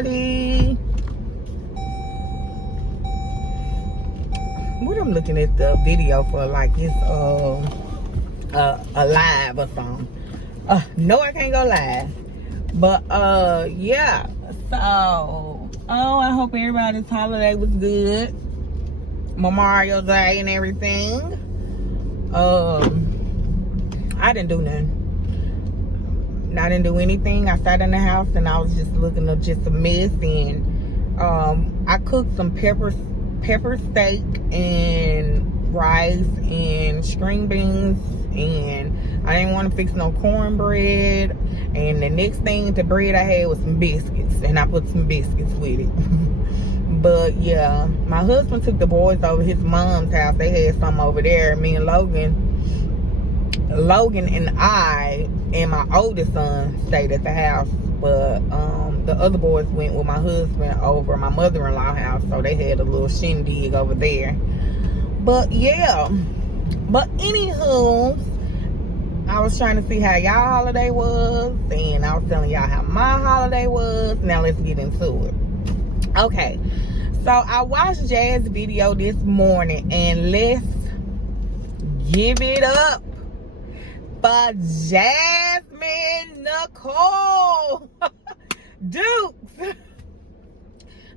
everybody. What I'm looking at the video for, like it's a live or something. No, I can't go live. But yeah. So I hope everybody's holiday was good. Memorial Day and everything. I didn't do nothing. I didn't do anything. I sat in the house and I was just looking at just a mess. And I cooked some pepper steak and rice and string beans, and I didn't want to fix no cornbread. And the next thing to bread I had was some biscuits, and I put some biscuits with it. But yeah, my husband took the boys over his mom's house. They had some over there. Me and Logan and I and my oldest son stayed at the house. But the other boys went with my husband over my mother-in-law's house. So they had a little shindig over there. But yeah. But anywho, I was trying to see how y'all holiday was. And I was telling y'all how my holiday was. Now let's get into it. Okay. So I watched Jazz's video this morning. And let's give it up for Jasmine Nicole Dukes.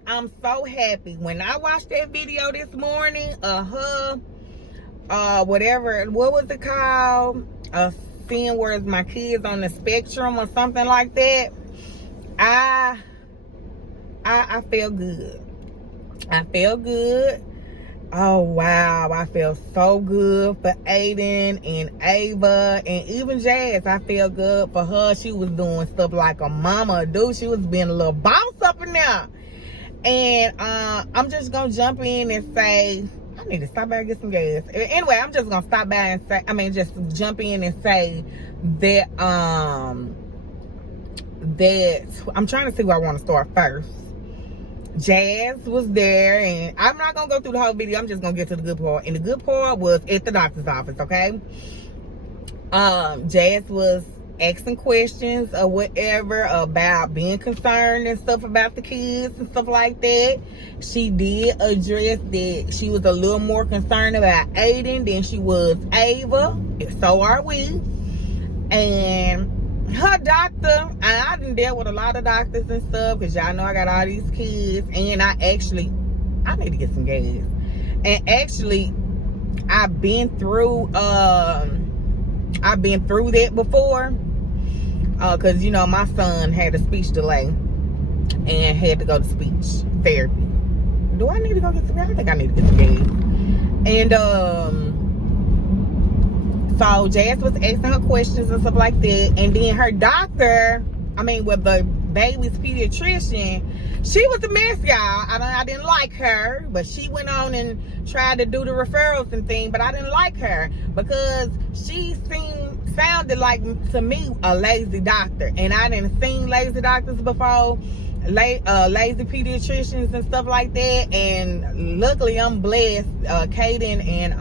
I'm so happy. When I watched that video this morning, whatever, what was it called? Seeing where's my kids on the spectrum or something like that. I feel good. I feel good. Oh wow, I feel so good for Aiden and Ava and even Jazz. I feel good for her. She was doing stuff like a mama do. She was being a little boss up in there. And I'm just gonna jump in and say, I need to stop by and get some gas. Anyway, I'm just gonna stop by and say, just jump in and say that that I'm trying to see where I want to start first. Jazz was there, and I'm not gonna go through the whole video. I'm just gonna get to the good part. And the good part was at the doctor's office, okay? Jazz was asking questions or whatever about being concerned and stuff about the kids and stuff like that. She did address that she was a little more concerned about Aiden than she was Ava. So are we. And her doctor, and I done dealt with a lot of doctors and stuff, because y'all know I got all these kids, and I need to get some gas. And actually, I've been through that before, because you know my son had a speech delay and had to go to speech therapy. Do I need to go get some gas? I think I need to get some gas. And so Jazz was asking her questions and stuff like that. And then her doctor, with the baby's pediatrician, she was a mess, y'all. I didn't like her, but she went on and tried to do the referrals and things, but I didn't like her because she sounded like, to me, a lazy doctor. And I didn't seen lazy doctors before, lazy pediatricians and stuff like that. And luckily, I'm blessed. Kaden and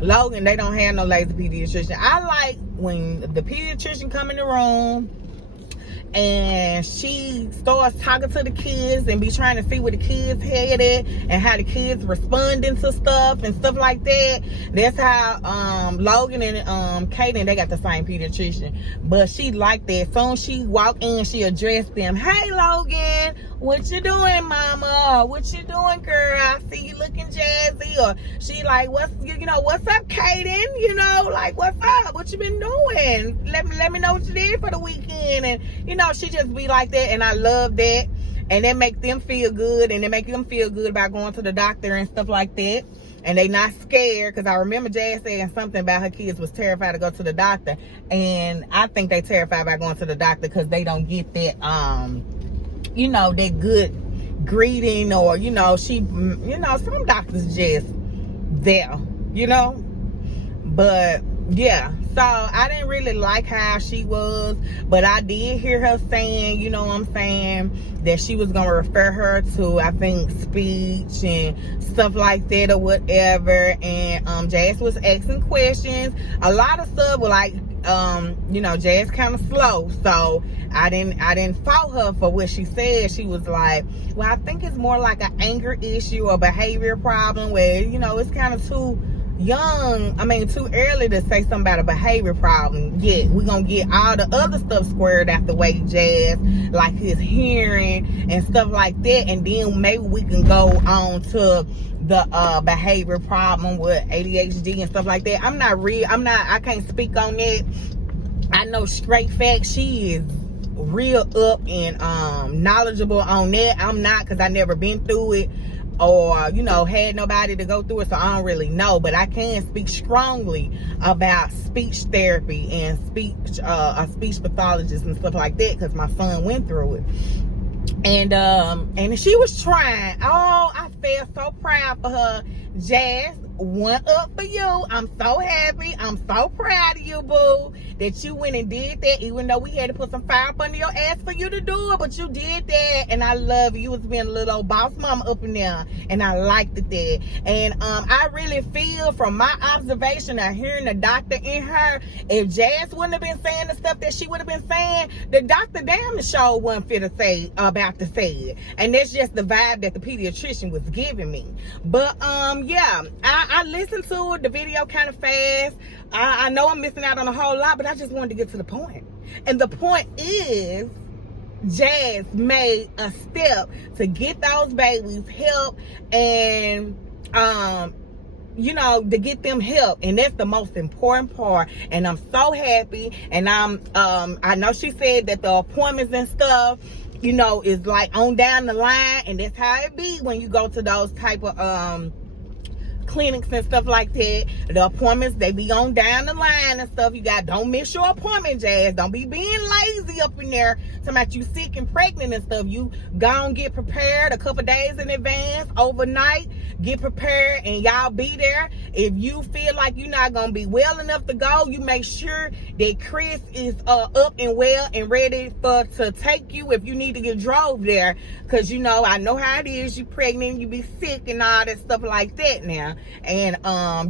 Logan, they don't have no lazy pediatrician. I like when the pediatrician come in the room and she starts talking to the kids and be trying to see where the kids headed and how the kids responding to stuff and stuff like that. That's how Logan and Kaden, they got the same pediatrician. But she like that. Soon she walked in, she addressed them. Hey Logan, what you doing, mama? What you doing, girl? I see you looking jazzy. Or she like, what's up, Kaden? Like, what's up? What you been doing? Let me know what you did for the weekend. And she just be like that, and I love that. And that make them feel good, and they make them feel good about going to the doctor and stuff like that. And they not scared, because I remember Jazz saying something about her kids was terrified to go to the doctor. And I think they terrified about going to the doctor because they don't get that that good greeting, or some doctors just there, but yeah. So I didn't really like how she was, but I did hear her saying, that she was gonna refer her to, I think, speech and stuff like that or whatever. And Jazz was asking questions. A lot of stuff was like, Jazz kind of slow, so I didn't fault her for what she said. She was like, well, I think it's more like an anger issue or behavior problem where, you know, it's kind of too too early to say something about a behavior problem. Yeah, we're gonna get all the other stuff squared out the way, Jazz, like his hearing and stuff like that, and then maybe we can go on to the behavior problem with ADHD and stuff like that. I can't speak on that. I know straight facts. She is real up and knowledgeable on that. I'm not, because I never been through it or, you know, had nobody to go through it, so I don't really know. But I can speak strongly about speech therapy and a speech pathologist and stuff like that, because my son went through it. And she was trying. Oh, I felt so proud for her. Jazz, one up for you. I'm so happy. I'm so proud of you, boo, that you went and did that, even though we had to put some fire up under your ass for you to do it, but you did that, and I love you. You was being a little old boss mama up in there, and I liked it that. And I really feel, from my observation of hearing the doctor in her, if Jazz wouldn't have been saying the stuff that she would have been saying, the doctor damn sure wasn't fit to say about to say it. And that's just the vibe that the pediatrician was giving me. But yeah, I listened to it, the video kind of fast. I know I'm missing out on a whole lot, but I just wanted to get to the point. And the point is, Jazz made a step to get those babies help and you know, to get them help, and that's the most important part. And I'm so happy. And I know she said that the appointments and stuff, you know, is like on down the line, and that's how it be when you go to those type of clinics and stuff like that. The appointments, they be on down the line and stuff. Don't miss your appointment, Jazz. Don't be being lazy up in there talking about you sick and pregnant and stuff. You go and get prepared a couple days in advance, overnight, get prepared, and y'all be there. If you feel like you're not gonna be well enough to go, you make sure that Chris is up and well and ready to take you if you need to get drove there, because you know, I know how it is. You pregnant, you be sick and all that stuff like that now. And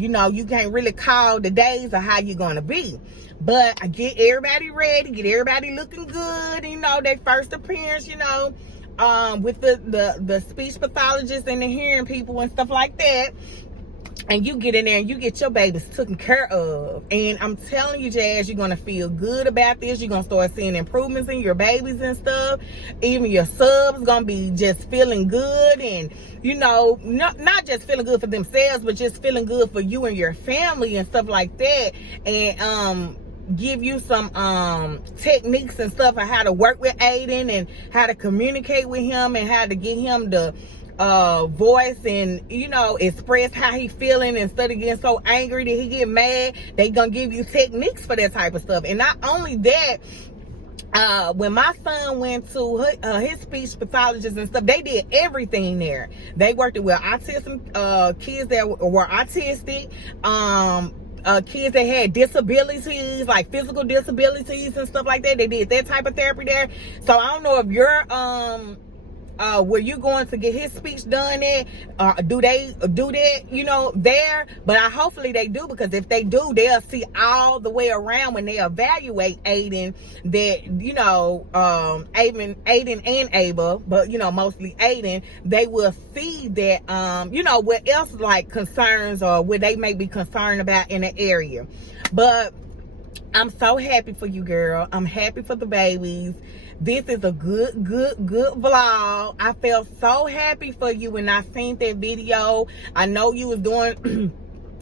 you know, you can't really call the days of how you're gonna be, but I get everybody ready, get everybody looking good, you know, their first appearance, you know, with the speech pathologists and the hearing people and stuff like that. And you get in there and you get your babies taken care of. And I'm telling you, Jazz, you're going to feel good about this. You're going to start seeing improvements in your babies and stuff. Even your subs going to be just feeling good. And, you know, not just feeling good for themselves, but just feeling good for you and your family and stuff like that. And give you some techniques and stuff on how to work with Aiden and how to communicate with him and how to get him to voice and, you know, express how he feeling instead of getting so angry that he get mad. They gonna give you techniques for that type of stuff. And not only that, when my son went to his speech pathologist and stuff, they did everything there. They worked with autism kids that were autistic, kids that had disabilities, like physical disabilities and stuff like that. They did that type of therapy there. So I don't know if you're where you going to get his speech done at, do they do that, you know, there? But hopefully they do, because if they do, they'll see all the way around when they evaluate Aiden that, you know, Aiden and Ava, but, you know, mostly Aiden, they will see that, you know, what else like concerns or what they may be concerned about in the area. But I'm so happy for you, girl. I'm happy for the babies. This is a good vlog. I felt so happy for you when I seen that video. I know you was doing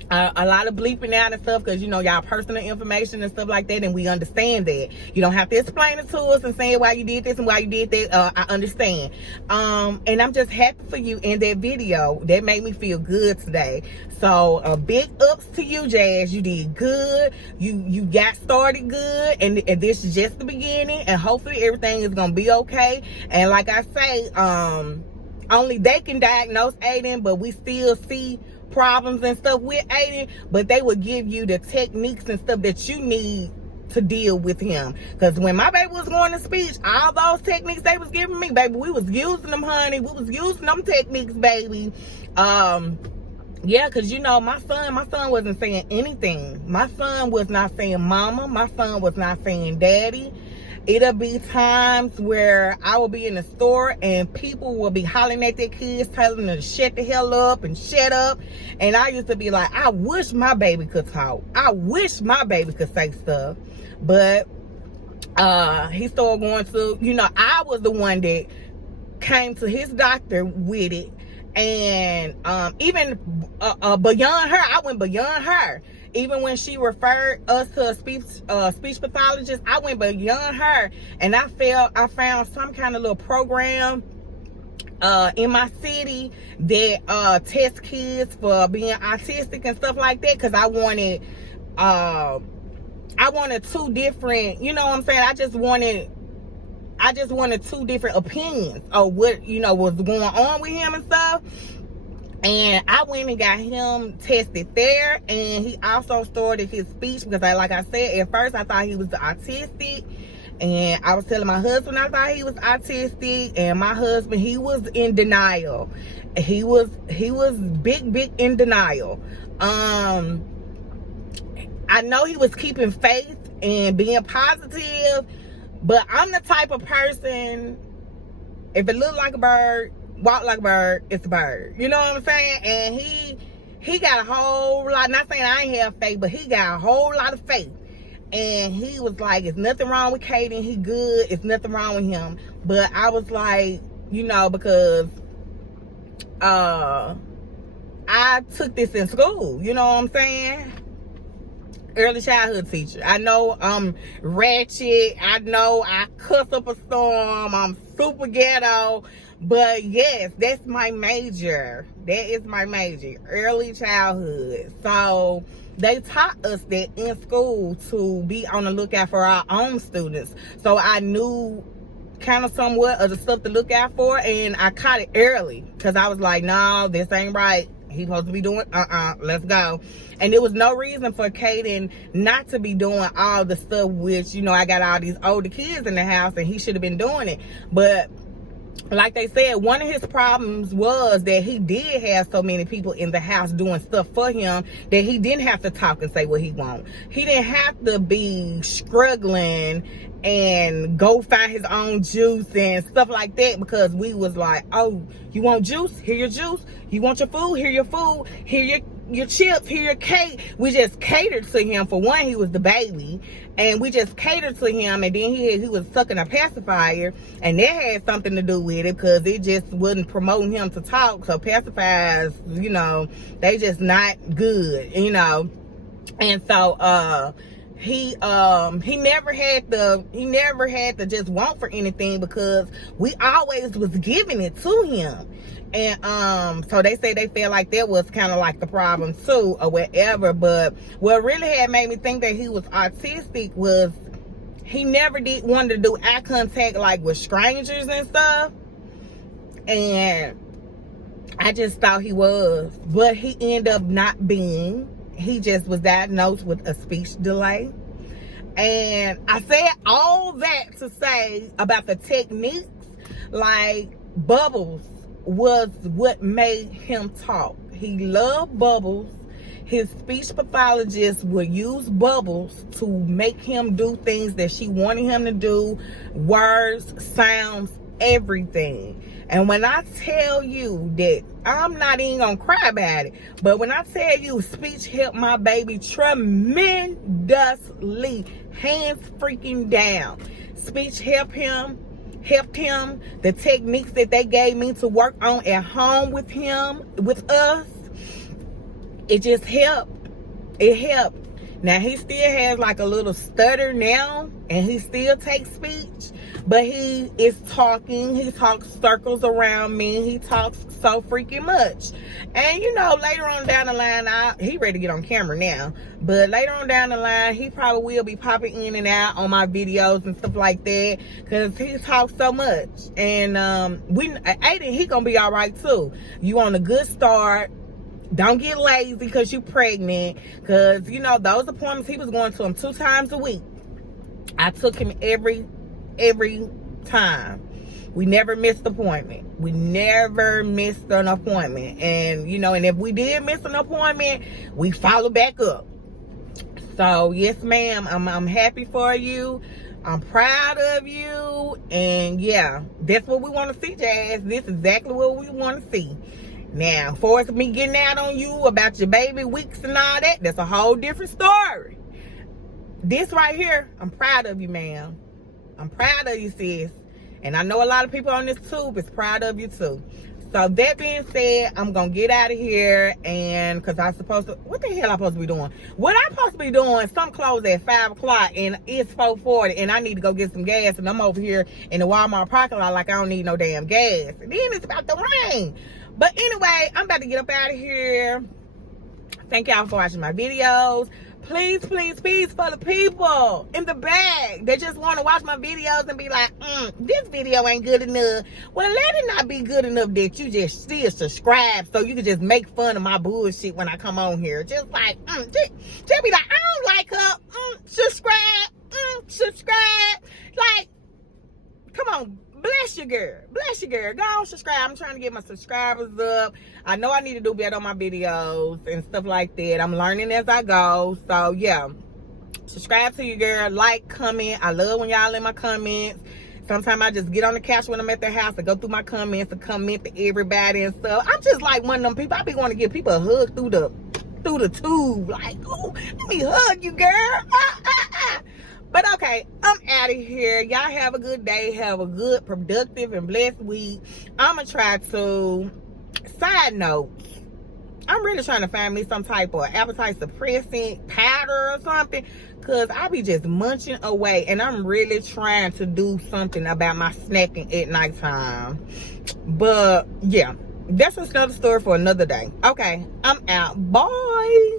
a lot of bleeping out and stuff, because, you know, y'all personal information and stuff like that, and we understand that. You don't have to explain it to us and say why you did this and why you did that. I understand. And I'm just happy for you in that video. That made me feel good today. So big ups to you, Jazz. You did good. You got started good, and this is just the beginning, and hopefully everything is gonna be okay. And like I say, only they can diagnose Aiden, but we still see problems and stuff with Aiden, but they will give you the techniques and stuff that you need to deal with him. Because when my baby was going to speech, all those techniques they was giving me, baby, we was using them, honey. We was using them techniques, baby. Yeah, because, you know, my son wasn't saying anything. My son was not saying mama. My son was not saying daddy. It'll be times where I will be in the store and people will be hollering at their kids, telling them to shut the hell up and shut up. And I used to be like, I wish my baby could talk. I wish my baby could say stuff. But he started going to, you know, I was the one that came to his doctor with it. And even beyond her, I went beyond her. Even when she referred us to a speech pathologist, I went beyond her, and I found some kind of little program in my city that tests kids for being autistic and stuff like that. Cause I wanted two different, you know what I'm saying? I just wanted two different opinions of what, you know, was going on with him and stuff. And I went and got him tested there, and he also started his speech because, like I said, at first I thought he was autistic, and I was telling my husband I thought he was autistic, and my husband, he was in denial. He was big in denial. I know he was keeping faith and being positive, but I'm the type of person, if it look like a bird, walk like a bird, it's a bird. You know what I'm saying? And he got a whole lot, not saying I ain't have faith, but he got a whole lot of faith. And he was like, it's nothing wrong with Kaden, he good, it's nothing wrong with him. But I was like, you know, because I took this in school, you know what I'm saying? Early childhood teacher. I know I'm ratchet, I know I cuss up a storm, I'm super ghetto. But yes, that's my major. That is my major, early childhood. So they taught us that in school to be on the lookout for our own students. So I knew kind of somewhat of the stuff to look out for, and I caught it early because I was like, no, this ain't right. He's supposed to be doing, let's go. And there was no reason for Kaden not to be doing all the stuff, which, you know, I got all these older kids in the house and he should have been doing it. But like they said, one of his problems was that he did have so many people in the house doing stuff for him that he didn't have to talk and say what he want. He didn't have to be struggling and go find his own juice and stuff like that, because we was like, oh, you want juice? Here your juice. You want your food? Here your food. Here your chips, here your cake. We just catered to him. For one, he was the baby, and we just catered to him. And then he was sucking a pacifier, and that had something to do with it, because it just wasn't promoting him to talk. So pacifiers, you know, they just not good, you know. And so he never had to just want for anything, because we always was giving it to him. And so they say they felt like that was kind of like the problem too, or whatever. But what really had made me think that he was autistic was he never did want to do eye contact like with strangers and stuff. And I just thought he was, but he ended up not being. He just was diagnosed with a speech delay. And I said all that to say about the techniques, like Bubbles was what made him talk. He loved Bubbles. His speech pathologist would use Bubbles to make him do things that she wanted him to do, words, sounds, everything. And when I tell you that, I'm not even gonna cry about it, but when I tell you speech helped my baby tremendously, hands freaking down. Speech helped him. The techniques that they gave me to work on at home with him, with us, it just helped. It helped. Now he still has like a little stutter now, and he still takes speech, but he is talking. He talks circles around me. He talks so freaking much. And you know, later on down the line, he ready to get on camera now, but later on down the line, he probably will be popping in and out on my videos and stuff like that, because he talks so much. And Aiden, he gonna be all right too. You on a good start. Don't get lazy because you pregnant, because you know those appointments, he was going to them 2 times a week. I took him every time. We never missed an appointment. We never missed an appointment. And you know, and if we did miss an appointment, we follow back up. So yes ma'am, I'm happy for you. I'm proud of you. And yeah, that's what we want to see, Jazz. This is exactly what we want to see. Now, for us me getting out on you about your baby weeks and all that, that's a whole different story. This right here, I'm proud of you, ma'am. I'm proud of you, sis. And I know a lot of people on this tube is proud of you too. So that being said, I'm gonna get out of here, and because I'm supposed to, what the hell I'm supposed to be doing? What I'm supposed to be doing, some close at 5 o'clock and it's 4:40 and I need to go get some gas, and I'm over here in the Walmart parking lot like I don't need no damn gas. And then it's about to rain. But anyway, I'm about to get up out of here. Thank y'all for watching my videos. Please, please, please, for the people in the back that just want to watch my videos and be like, this video ain't good enough. Well, let it not be good enough that you just still subscribe so you can just make fun of my bullshit when I come on here. Just like, just be like, I don't like her. Subscribe. Subscribe. Like, come on. Bless you, girl. Bless you, girl. Go on, subscribe. I'm trying to get my subscribers up. I know I need to do better on my videos and stuff like that. I'm learning as I go. So, yeah. Subscribe to you, girl. Like, comment. I love when y'all in my comments. Sometimes I just get on the couch when I'm at the house and go through my comments and comment to everybody and stuff. I'm just like one of them people. I be wanting to give people a hug through the tube. Like, oh, let me hug you, girl. But okay, I'm out of here. Y'all have a good day. Have a good, productive, and blessed week. I'm going to try to, side note, I'm really trying to find me some type of appetite suppressant powder or something, because I be just munching away. And I'm really trying to do something about my snacking at nighttime. But yeah, that's another story for another day. Okay, I'm out. Bye.